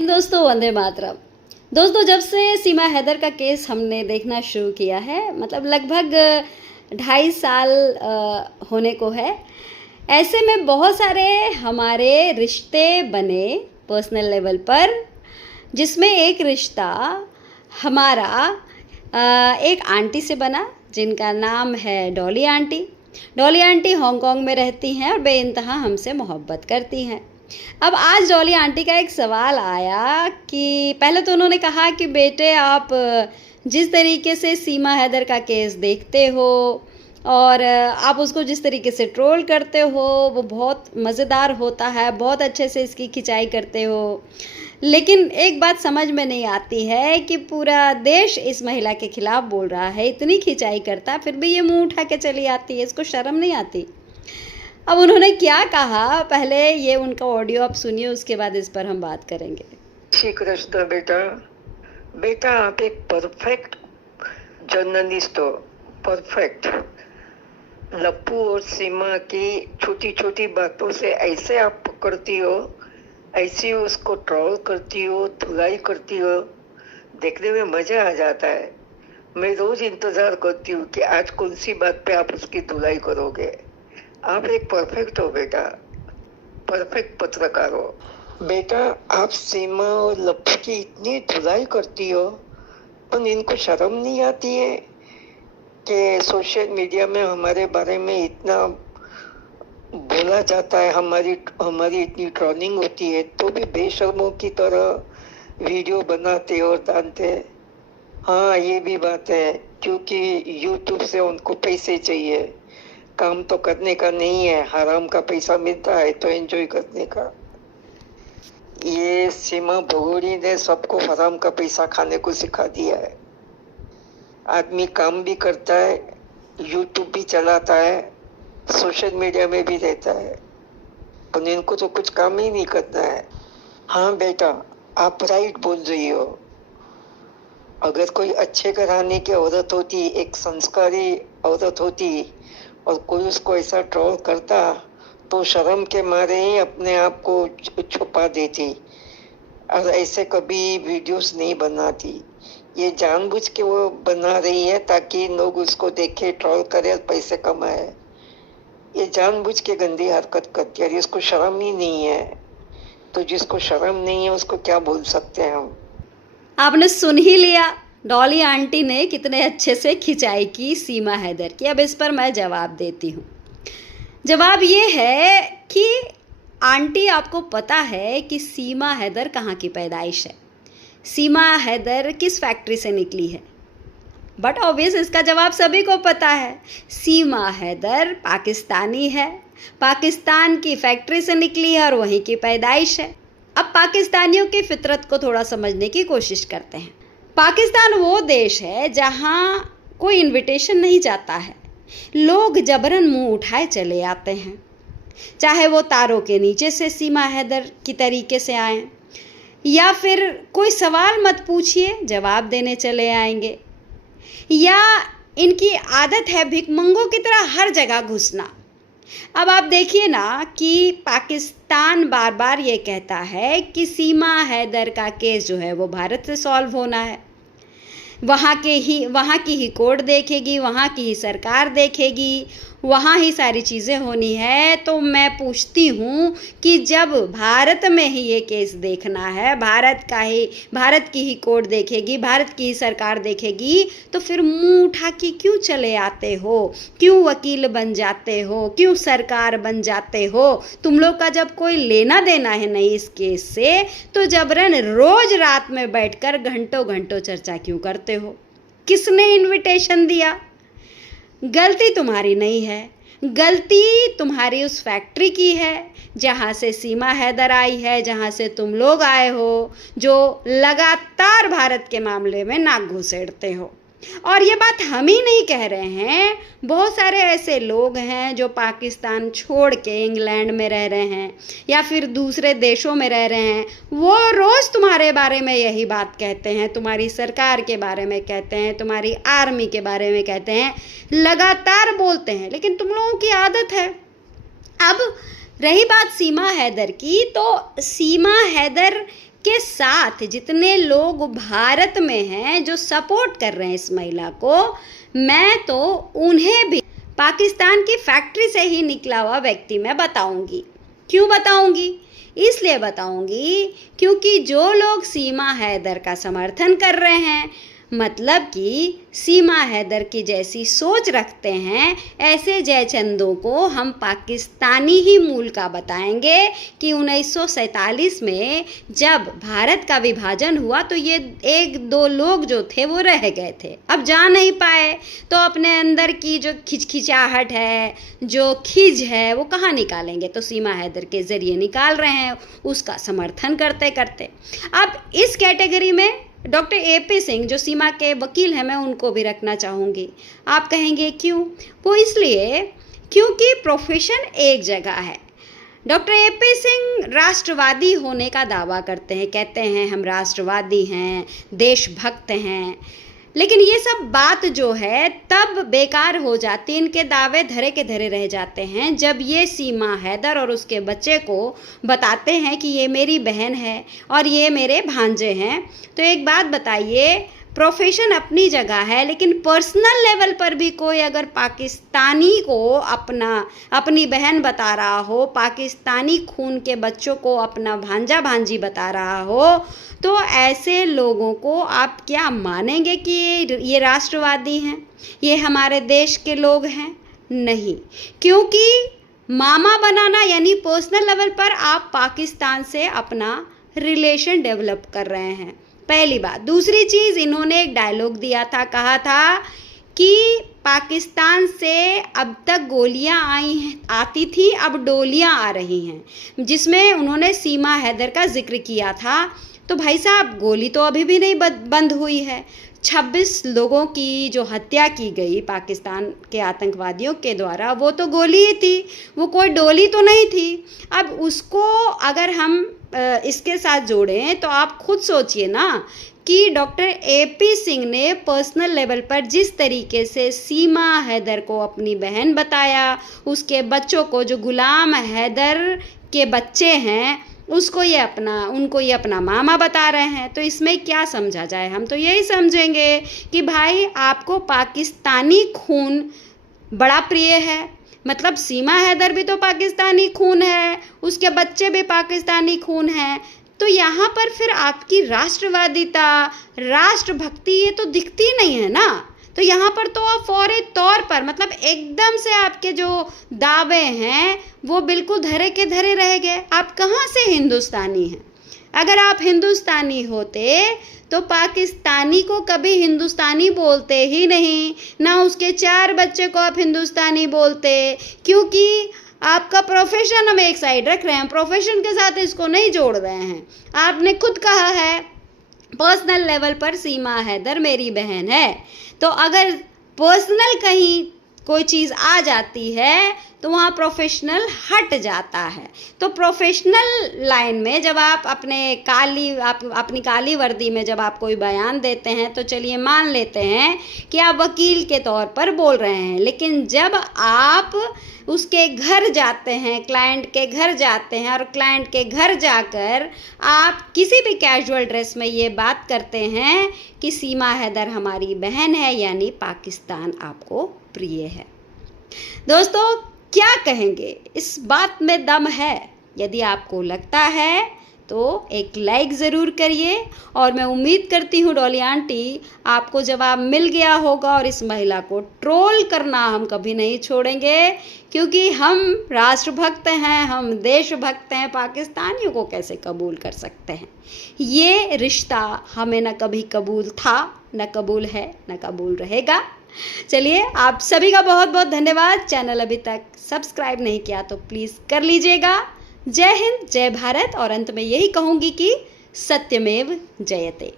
दोस्तों वंदे मातरम। दोस्तों जब से सीमा हैदर का केस हमने देखना शुरू किया है मतलब लगभग 2.5 साल होने को है। ऐसे में बहुत सारे हमारे रिश्ते बने पर्सनल लेवल पर, जिसमें एक रिश्ता हमारा एक आंटी से बना जिनका नाम है Dolly aunty. Dolly aunty Hong Kong में रहती हैं और बेइंतहा हमसे मोहब्बत करती हैं। अब आज डॉली आंटी का एक सवाल आया कि पहले तो उन्होंने कहा कि बेटे आप जिस तरीके से सीमा हैदर का केस देखते हो और आप उसको जिस तरीके से ट्रोल करते हो वो बहुत मज़ेदार होता है, बहुत अच्छे से इसकी खिंचाई करते हो, लेकिन एक बात समझ में नहीं आती है कि पूरा देश इस महिला के खिलाफ बोल रहा है, इतनी खिंचाई करता है, फिर भी ये मुंह उठा के चली आती है, इसको शर्म नहीं आती। अब उन्होंने क्या कहा, पहले ये उनका ऑडियो आप सुनिए, उसके बाद इस पर हम बात करेंगे। श्री कृष्ण बेटा, बेटा आप एक परफेक्ट जर्नलिस्ट हो, परफेक्ट। लप्पू और सीमा की छोटी छोटी बातों से ऐसे आप पकड़ती हो, ऐसी उसको ट्रोल करती हो, धुलाई करती हो, देखने में मजा आ जाता है। मैं रोज इंतजार करती हूँ कि आज कौन सी बात पे आप उसकी धुलाई करोगे। आप एक परफेक्ट हो बेटा, परफेक्ट पत्रकार हो बेटा। आप सीमा और लप्पू की इतनी धुलाई करती हो, पर इनको शर्म नहीं आती है कि सोशल मीडिया में हमारे बारे में इतना बोला जाता है, हमारी इतनी ट्रोलिंग होती है, तो भी बेशर्मों की तरह वीडियो बनाते और डालते। हाँ ये भी बात है, क्योंकि यूट्यूब से उनको पैसे चाहिए, काम तो करने का नहीं है, हराम का पैसा मिलता है तो एंजॉय करने का। ये सीमा भगोड़ी ने सबको हराम का पैसा खाने को सिखा दिया है। आदमी काम भी करता है, यूट्यूब भी चलाता है, सोशल मीडिया में भी रहता है, पर इनको तो कुछ काम ही नहीं करना है। हाँ बेटा आप राइट बोल रही हो। अगर कोई अच्छे घराने की औरत होती, एक संस्कारी औरत होती और कोई उसको ऐसा ट्रोल करता तो शर्म के मारे ही अपने आप को छुपा देती और ऐसे कभी वीडियोस नहीं बनाती। ये जानबूझ के वो बना रही है ताकि लोग उसको देखे, ट्रोल करे और पैसे कमाए। ये जानबूझ के गंदी हरकत करती है, इसको शर्म ही नहीं है। तो जिसको शर्म नहीं है उसको क्या बोल सकते हैं हम। आपने सुन ही लिया डॉली आंटी ने कितने अच्छे से खिंचाई की सीमा हैदर की। अब इस पर मैं जवाब देती हूँ। जवाब ये है कि आंटी आपको पता है कि सीमा हैदर कहाँ की पैदाइश है, सीमा हैदर किस फैक्ट्री से निकली है। बट ऑब्वियस इसका जवाब सभी को पता है, सीमा हैदर पाकिस्तानी है, पाकिस्तान की फैक्ट्री से निकली है और वहीं की पैदाइश है। अब पाकिस्तानियों की फितरत को थोड़ा समझने की कोशिश करते हैं। पाकिस्तान वो देश है जहाँ कोई इनविटेशन नहीं जाता है, लोग जबरन मुंह उठाए चले आते हैं, चाहे वो तारों के नीचे से सीमा हैदर की तरीके से आए या फिर कोई सवाल मत पूछिए जवाब देने चले आएंगे, या इनकी आदत है भिखमंगों की तरह हर जगह घुसना। अब आप देखिए ना कि पाकिस्तान बार बार ये कहता है कि सीमा हैदर का केस जो है वो भारत से सॉल्व होना है, वहाँ की ही कोर्ट देखेगी, वहाँ की ही सरकार देखेगी, वहाँ ही सारी चीज़ें होनी है। तो मैं पूछती हूँ कि जब भारत में ही ये केस देखना है, भारत की ही कोर्ट देखेगी, भारत की ही सरकार देखेगी, तो फिर मुंह उठा के क्यों चले आते हो, क्यों वकील बन जाते हो, क्यों सरकार बन जाते हो। तुम लोग का जब कोई लेना देना है नहीं इस केस से, तो जबरन रोज रात में बैठकर घंटों घंटों चर्चा क्यों करते हो। किसने इनविटेशन दिया? गलती तुम्हारी नहीं है, गलती तुम्हारी उस फैक्ट्री की है जहाँ से सीमा हैदर आई है, जहाँ से तुम लोग आए हो, जो लगातार भारत के मामले में नाक घुसेड़ते हो। और ये बात हम ही नहीं कह रहे हैं, बहुत सारे ऐसे लोग हैं जो पाकिस्तान छोड़ के इंग्लैंड में रह रहे हैं या फिर दूसरे देशों में रह रहे हैं, वो रोज़ तुम्हारे बारे में यही बात कहते हैं, तुम्हारी सरकार के बारे में कहते हैं, तुम्हारी आर्मी के बारे में कहते हैं, लगातार बोलते हैं, लेकिन तुम लोगों की आदत है। अब रही बात सीमा हैदर की, तो सीमा हैदर उसके साथ जितने लोग भारत में हैं जो सपोर्ट कर रहे हैं इस महिला को, मैं तो उन्हें भी पाकिस्तान की फैक्ट्री से ही निकला हुआ व्यक्ति मैं बताऊंगी। क्यों बताऊंगी? इसलिए बताऊंगी क्योंकि जो लोग सीमा हैदर का समर्थन कर रहे हैं, मतलब कि सीमा हैदर की जैसी सोच रखते हैं, ऐसे जयचंदों को हम पाकिस्तानी ही मूल का बताएंगे कि 1947 में जब भारत का विभाजन हुआ तो ये एक दो लोग जो थे वो रह गए थे, अब जा नहीं पाए, तो अपने अंदर की जो खिचखिचाहट है, जो खिज है, वो कहाँ निकालेंगे? तो सीमा हैदर के ज़रिए निकाल रहे हैं, उसका समर्थन करते करते। अब इस कैटेगरी में डॉक्टर AP सिंह जो सीमा के वकील हैं, मैं उनको भी रखना चाहूँगी। आप कहेंगे क्यों? वो इसलिए क्योंकि प्रोफेशन एक जगह है। डॉक्टर AP सिंह राष्ट्रवादी होने का दावा करते हैं, कहते हैं हम राष्ट्रवादी हैं, देशभक्त हैं, लेकिन ये सब बात जो है तब बेकार हो जाती, इनके दावे धरे के धरे रह जाते हैं जब ये सीमा हैदर और उसके बच्चे को बताते हैं कि ये मेरी बहन है और ये मेरे भांजे हैं। तो एक बात बताइए, प्रोफेशन अपनी जगह है, लेकिन पर्सनल लेवल पर भी कोई अगर पाकिस्तानी को अपनी बहन बता रहा हो, पाकिस्तानी खून के बच्चों को अपना भांजा भांजी बता रहा हो, तो ऐसे लोगों को आप क्या मानेंगे कि ये राष्ट्रवादी हैं, ये हमारे देश के लोग हैं? नहीं, क्योंकि मामा बनाना यानी पर्सनल लेवल पर आप पाकिस्तान से अपना रिलेशन डेवलप कर रहे हैं, पहली बात। दूसरी चीज़, इन्होंने एक डायलॉग दिया था, कहा था कि पाकिस्तान से अब तक गोलियां आती थी, अब डोलियां आ रही हैं, जिसमें उन्होंने सीमा हैदर का जिक्र किया था। तो भाई साहब, गोली तो अभी भी नहीं बंद हुई है। 26 लोगों की जो हत्या की गई पाकिस्तान के आतंकवादियों के द्वारा, वो तो गोली ही थी, वो कोई डोली तो नहीं थी। अब उसको अगर हम इसके साथ जोड़ें तो आप खुद सोचिए ना कि डॉक्टर AP सिंह ने पर्सनल लेवल पर जिस तरीके से सीमा हैदर को अपनी बहन बताया, उसके बच्चों को जो गुलाम हैदर के बच्चे हैं उनको ये अपना मामा बता रहे हैं, तो इसमें क्या समझा जाए? हम तो यही समझेंगे कि भाई आपको पाकिस्तानी खून बड़ा प्रिय है, मतलब सीमा हैदर भी तो पाकिस्तानी खून है, उसके बच्चे भी पाकिस्तानी खून हैं, तो यहाँ पर फिर आपकी राष्ट्रवादिता, राष्ट्रभक्ति ये तो दिखती नहीं है ना। तो यहाँ पर तो आप फौरी तौर पर, मतलब एकदम से आपके जो दावे हैं वो बिल्कुल धरे के धरे रह गए। आप कहाँ से हिंदुस्तानी हैं? अगर आप हिंदुस्तानी होते तो पाकिस्तानी को कभी हिंदुस्तानी बोलते ही नहीं, ना उसके 4 बच्चे को आप हिंदुस्तानी बोलते, क्योंकि आपका प्रोफेशन हम एक साइड रख रहे हैं, प्रोफेशन के साथ इसको नहीं जोड़ रहे हैं। आपने खुद कहा है पर्सनल लेवल पर सीमा हैदर मेरी बहन है, तो अगर पर्सनल कहीं कोई चीज़ आ जाती है तो वहाँ प्रोफेशनल हट जाता है। तो प्रोफेशनल लाइन में जब आप अपनी काली वर्दी में जब आप कोई बयान देते हैं तो चलिए मान लेते हैं कि आप वकील के तौर पर बोल रहे हैं, लेकिन जब आप उसके घर जाते हैं, क्लाइंट के घर जाते हैं और क्लाइंट के घर जाकर आप किसी भी कैजुअल ड्रेस में ये बात करते हैं कि सीमा हैदर हमारी बहन है, यानी पाकिस्तान आपको प्रिय है। दोस्तों, क्या कहेंगे? इस बात में दम है। यदि आपको लगता है तो एक लाइक ज़रूर करिए, और मैं उम्मीद करती हूँ डॉली आंटी आपको जवाब मिल गया होगा, और इस महिला को ट्रोल करना हम कभी नहीं छोड़ेंगे, क्योंकि हम राष्ट्रभक्त हैं, हम देशभक्त हैं। पाकिस्तानियों को कैसे कबूल कर सकते हैं? ये रिश्ता हमें न कभी कबूल था, न कबूल है, न कबूल रहेगा। चलिए, आप सभी का बहुत बहुत धन्यवाद। चैनल अभी तक सब्सक्राइब नहीं किया तो प्लीज़ कर लीजिएगा। जय हिंद, जय भारत, और अंत में यही कहूँगी कि सत्यमेव जयते।